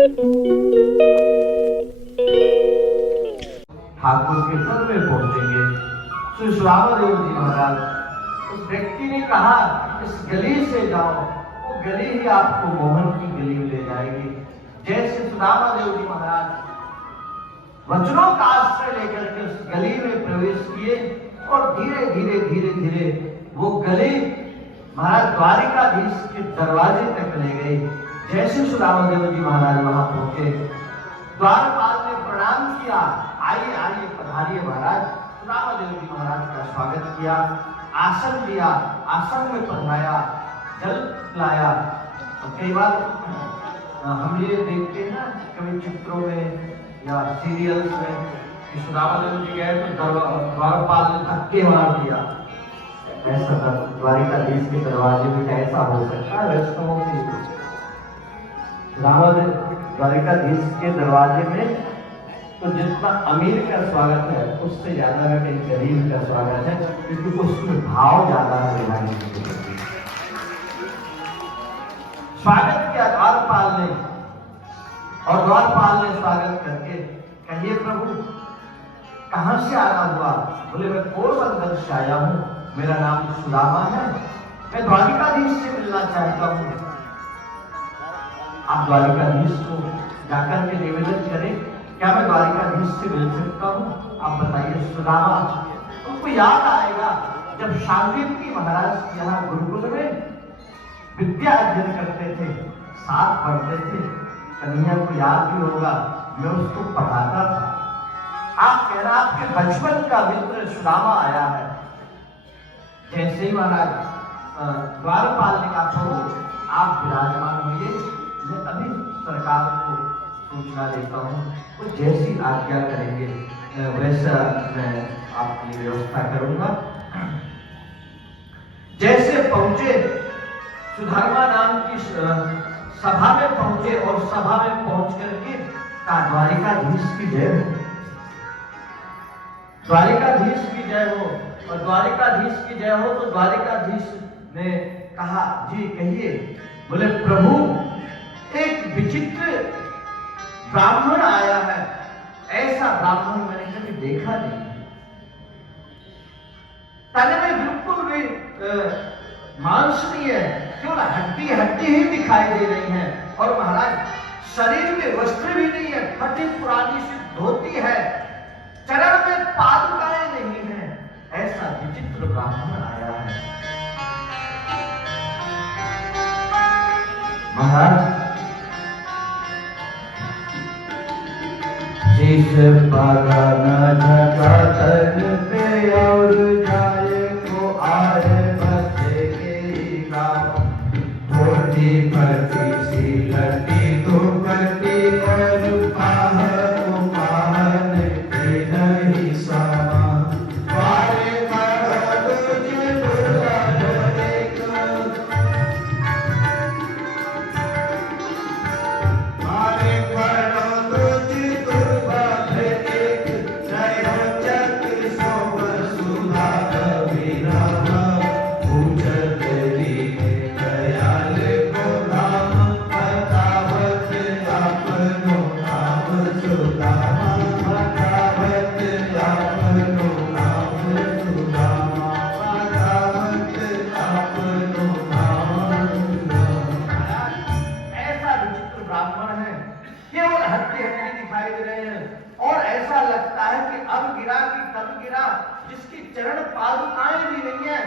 ठाकुर के घर में पहुंचेंगे। श्री सुदामा देव जी महाराज, उस व्यक्ति ने कहा इस गली से जाओ, वो गली ही आपको मोहन की गली में ले जाएगी। जैसे सुदामा देव जी महाराज वचनों का आश्रय लेकर के उस गली में प्रवेश किए और धीरे धीरे धीरे धीरे वो गली महाराज द्वारिकाधीश के दरवाजे तक ले गई। जैसे सुदामा देव जी महाराज वहां पहुंचे, द्वारपाल ने प्रणाम किया, आइए आइए पधारिए महाराज। सुदामा देव जी महाराज का स्वागत किया, आसन दिया, आसन में पधराया, जल लाया। और कई बार हम ये देखते हैं ना कभी चित्रों में या सीरियल्स में कि सुदामा देव जी गए तो द्वारपाल ने धक्के मार दिया। ऐसा द्वारिकाधीश के दरवाजे में कैसा हो सकता है? वैष्णवों की सुदामा देव द्वारिकाधीश के दरवाजे में तो जितना अमीर का स्वागत है उससे ज्यादा कहीं गरीब का स्वागत है, क्योंकि उसमें भाव ज्यादा है। स्वागत किया द्वारपाल ने, और द्वारपाल ने स्वागत करके कहिए प्रभु कहां से आना हुआ? बोले मैं पोरबंदर से आया हूं, मेरा नाम सुदामा है, मैं द्वारिकाधीश से मिलना चाहता हूं। आप द्वारिकाधीश को जाकर के निवेदन करें, क्या मैं द्वारिकाधीश से मिल सकता हूं? आप बताइए सुदामा, तुमको याद आएगा जब शांतिपुरी महाराज यहाँ गुरुकुल में विद्या अध्ययन करते थे, साथ पढ़ते थे, कन्हैया को याद भी होगा, मैं उसको पढ़ाता था। आप कह रहा आपके बचपन का मित्र सुदामा आया है। जैसे ही महाराज द्वारपाल ने कहा प्रभु आप विराजमान होइए, मैं अभी सरकार को सूचना देता हूँ, वो जैसी आज्ञा करेंगे वैसा मैं आपकी व्यवस्था करूंगा। जैसे पहुंचे सुधर्मा नाम की सभा में पहुंचे और सभा में पहुंच करके कहा द्वारिकाधीश की जय हो, द्वारिकाधीश की जय हो। और द्वारिकाधीश की जय हो तो द्वारिकाधीश ने कहा जी कहिए। बोले प्रभु एक विचित्र ब्राह्मण आया है, ऐसा ब्राह्मण मैंने कभी देखा नहीं। तने में बिल्कुल भी मांस नहीं है, केवल हड्डी हड्डी ही दिखाई दे रही है, और महाराज शरीर में वस्त्र भी नहीं है, फटी पुरानी सी धोती है, चरण में पादुकाएं नहीं है, ऐसा विचित्र ब्राह्मण आया है। महाराज शीश पागा न झका तन पे और जाए को आए बसे के गाँव, धोती फटी सी लटी तो कटी कर पाह को पाहन के नहीं सामा, वारे कर तुझे दुर्लभ एक, वारे कर तुझे दुर्लभ एक, जय हो चक्र शोभ सुधा कबीरम, पूजत लीने दयाल को नाम, बतावत आपनो नाम सुदामा, बतावत आपनो नाम सुदामा, बतावत आपनो नाम सुदामा। ऐसा विचित्र ब्राह्मण है, केवल हड्डी हड्डी दिखाई दे रहे हैं, और ऐसा लगता है कि अब गिरा कि तब गिरा, जिसकी चरण पादुकाएं भी नहीं है,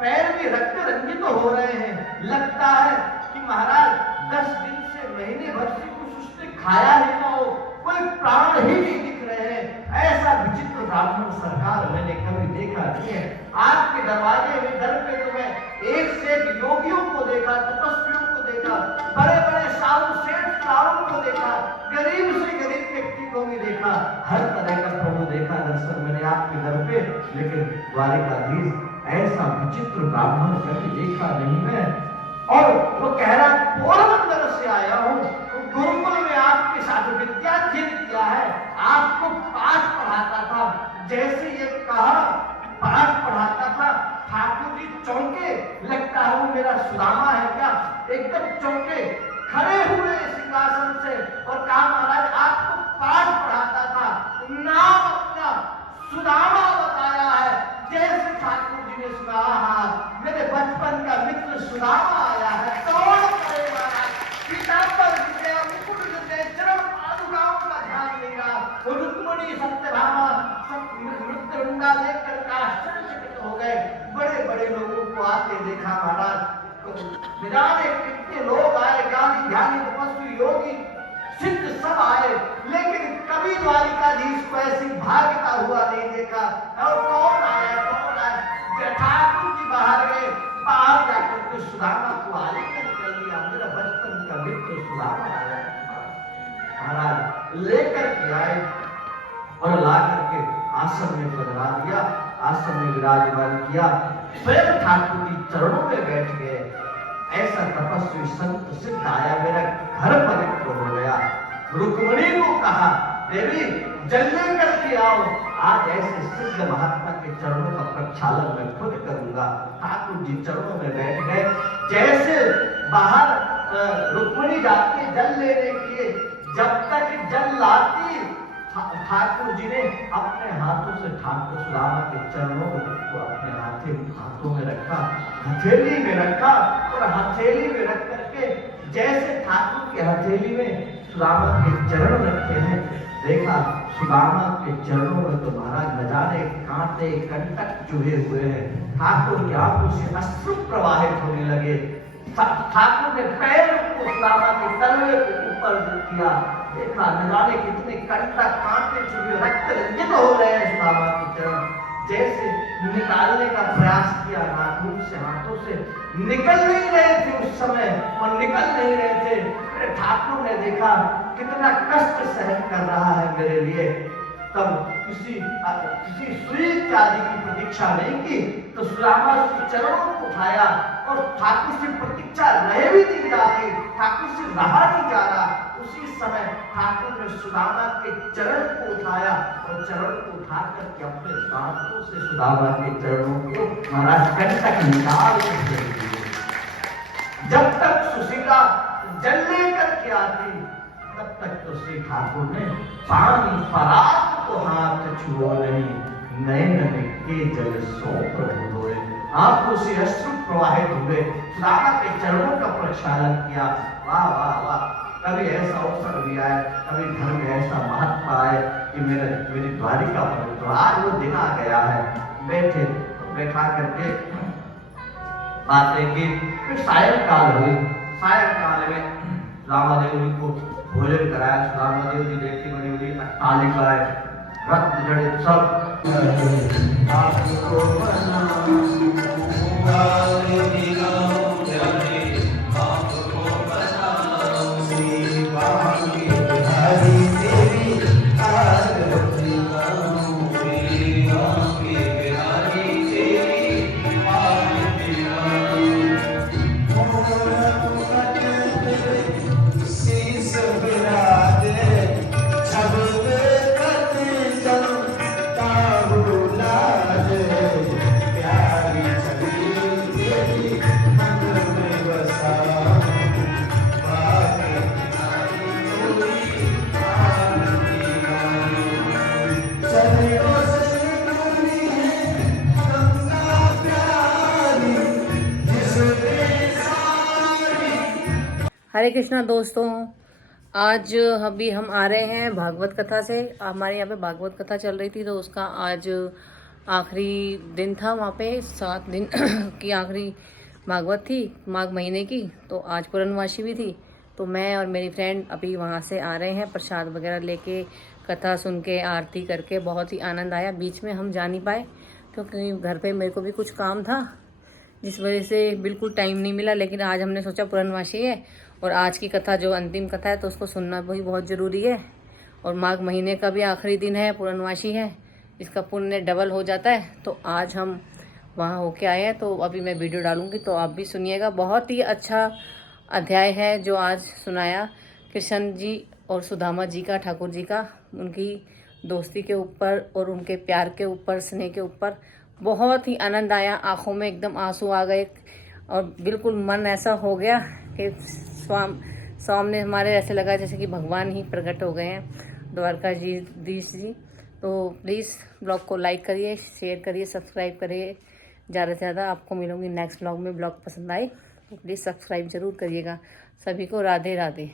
पैर भी रक्त रंजित तो हो रहे हैं। लगता है कि महाराज 10 दिन से महीने भर से कुछ उसने खाया ही ना हो, कोई प्राण ही नहीं दिख रहे हैं। ऐसा विचित्र ब्राह्मण सरकार मैंने कभी देखा नहीं है। आपके दरवाजे में दर पे तो मैं एक से एक योगियों को देखा, तपस्वियों को देखा, बड़े बड़े साधु सेठ साधुओं को देखा, गरीब से गरीब व्यक्ति को भी देखा, हर तरह का प्रभु देखा, दर्शन मैंने आपके दर पे, लेकिन द्वारिकाधीश ऐसा विचित्र ब्राह्मण कभी देखा नहीं मैं। और वो कह रहा पोरबंदर से आया हूँ, गुरुकुल में आपके साथ विद्याध्ययन किया है, आपको पाठ पढ़ाता था। जैसे ये कहा पाठ पढ़ाता था, ठाकुर जी चौंके, लगता है वो मेरा सुदामा है क्या? एकदम चौंके, खड़े हुए सिंहासन से और ज्ञानी तपस्वी योगी सिद्ध सब आए, लेकिन कभी द्वारिकाधीश को ऐसी भागता हुआ नहीं देखा। और कौन आया? ठाकुर जी बाहर गए, बाहर जाकर के सुदामा को आलिंगन कर लिया। मेरा बचपन का मित्र सुदामा आया, महाराज लेकर के आए और ला करके आश्रम में पधरा दिया, आश्रम में विराजमान किया। स्वयं ठाकुर जी चरणों में बैठ गए। ऐसा तपस्वी संत सिद्ध आया, मेरा घर पवित्र हो गया। रुक्मिणी को कहा, देवी जल लेकर के आओ। आज ऐसे सिद्ध महात्मा के चरणों का प्रक्षालन मैं खुद करूंगा। ठाकुर जी चरणों में बैठ गए। जैसे बाहर रुक्मिणी जाती है जल लेने के लिए, जब तक जल लाती ठाकुर जी ने अपने हाथों से ठाकुर सुदामा के चरणों को अपने हाथों में रखा, हथेली में रखा और हथेली में रख करके जैसे ठाकुर के हथेली में सुदामा के चरण रखे हैं, देखा सुदामा के चरणों में तो महाराज न जाने कांटे कंटक चुभे हुए हैं। ठाकुर की आंखों से अश्रु प्रवाहित होने लगे। ठाकुर ने पैर को सुदामा के तलवे के ऊपर किया, देखा न जाने कितने कंटक कांटे चुभे रक्त रंजित हो रहे हैं सुदामा के चरण। जैसे निकालने का प्रयास किया, नाखून से हाथों से निकल नहीं रहे थे उस समय, और निकल नहीं रहे थे। ठाकुर ने देखा कितना कष्ट सहन कर रहा है मेरे लिए, तब किसी सुई इत्यादि की प्रतीक्षा नहीं की, तो सुदामा के चरणों को उठाया और ठाकुर से प्रतीक्षा रहे भी नहीं जा रही, ठाकुर से रहा नहीं जा रहा। उसी समय ठाकुर ने सुदामा के चरण को उठाया और चरण को उठा करके अपने दांतों से सुदामा के चरणों को महाराज कंटक निकाल कर जब तक सुशीला जल लेकर के आती, तब तक तो श्री ठाकुर ने पानी परात को हाथ छुओ नहीं, नयन में के जल सो प्रभु होए। आंखों से अश्रु प्रवाहित हुए, सुदामा के चरणों का प्रक्षालन किया। वाह वाह वाह, कभी ऐसा अवसर भी आए, कभी घर में ऐसा महत्व आए कि मेरी द्वारिका पर तो आज वो दिन आ गया है। बैठा करके बातें की। फिर सायंकाल हुई, सायंकाल में रामादेव जी को भोजन कराया। रामादेव जी देखी बड़ी बड़ी अट्टालिकाएं, रक्त जड़ित सब आपको हरे कृष्णा दोस्तों, आज अभी हम आ रहे हैं भागवत कथा से। हमारे यहाँ पे भागवत कथा चल रही थी, तो उसका आज आखिरी दिन था। वहाँ पे 7 दिन की आखिरी भागवत थी माघ महीने की, तो आज पूर्णमासी भी थी। तो मैं और मेरी फ्रेंड अभी वहाँ से आ रहे हैं, प्रसाद वगैरह लेके, कथा सुन के, आरती करके बहुत ही आनंद आया। बीच में हम जा नहीं पाए क्योंकि घर पे मेरे को भी कुछ काम था, जिस वजह से बिल्कुल टाइम नहीं मिला। लेकिन आज हमने सोचा पूर्णमासी है और आज की कथा जो अंतिम कथा है, तो उसको सुनना भी बहुत ज़रूरी है। और माघ महीने का भी आखिरी दिन है, पूर्णमासी है, इसका पुण्य डबल हो जाता है। तो आज हम वहाँ होके आए हैं, तो अभी मैं वीडियो डालूंगी, तो आप भी सुनिएगा। बहुत ही अच्छा अध्याय है जो आज सुनाया कृष्ण जी और सुदामा जी का, ठाकुर जी का, उनकी दोस्ती के ऊपर और उनके प्यार के ऊपर, स्नेह के ऊपर। बहुत ही आनंद आया, आंखों में एकदम आंसू आ गए और बिल्कुल मन ऐसा हो गया कि सामने हमारे ऐसे लगा जैसे कि भगवान ही प्रकट हो गए हैं, द्वारकाधीश जी। तो प्लीज़ ब्लॉग को लाइक करिए, शेयर करिए, सब्सक्राइब करिए। ज़्यादा से ज़्यादा आपको मिलूंगी नेक्स्ट ब्लॉग में। ब्लॉग पसंद आए तो प्लीज़ सब्सक्राइब जरूर करिएगा। सभी को राधे राधे।